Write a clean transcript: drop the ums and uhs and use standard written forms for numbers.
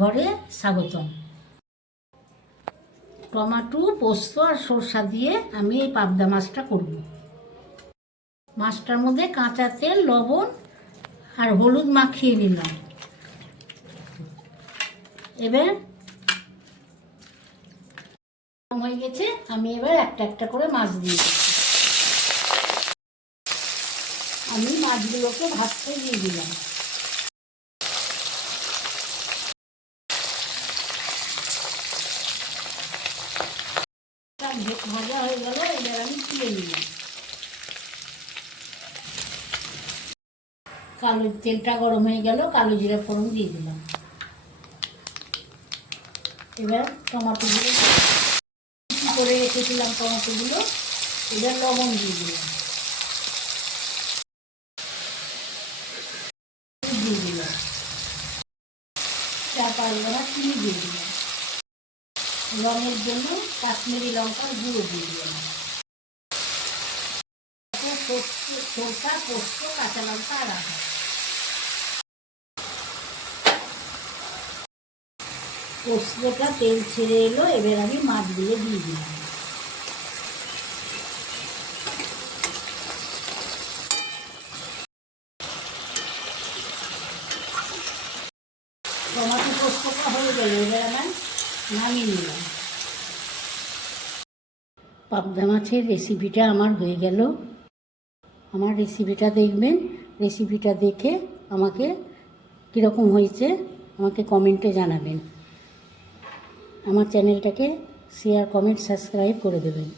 রান্নাঘরে স্বাগতম। টমেটো, পোস্ত আর সরষা দিয়ে আমি এই পাবদা মাছটা করব। মাছটার মধ্যে কাঁচা তেল, লবণ আর হলুদ মাখিয়ে নিলাম। এবার হয়ে গেছে, আমি এবার একটা একটা করে মাছ দিয়ে দিচ্ছি। আমি মাছগুলোকে ভাজতে দিয়ে দিলাম। ভাজা হয়ে গেল, এবার আমি তুলে নিলাম। কালো তেলটা গরম হয়ে গেল, কালো জিরা ফোড়ন দিয়ে দিলাম। এবার টমেটোগুলো করে রেখেছিলাম, টমেটোগুলো এবার লবণ দিয়ে দিলাম, দিয়ে দিলাম 4-5 গ্রাম চিনি দিয়ে দিলাম। রঙের জন্য কাশ্মীরি লঙ্কার গুঁড়ো দিয়ে দিলাম। সরষা, পোস্ত, কাঁচা লঙ্কা আর আদা। পোস্তটা তেল ছেড়ে এলো, এবার আমি মাছগুলো দিয়ে দিলাম। টমেটো পোস্তটা হয়ে গেল, এবার আমার নামিয়ে নিলাম। পাবদা মাছের রেসিপিটা আমার হয়ে গেল। আমার রেসিপিটা দেখবেন, রেসিপিটা দেখে আমাকে কীরকম হয়েছে আমাকে কমেন্টে জানাবেন। আমার চ্যানেলটাকে শেয়ার, কমেন্ট, সাবস্ক্রাইব করে দেবেন।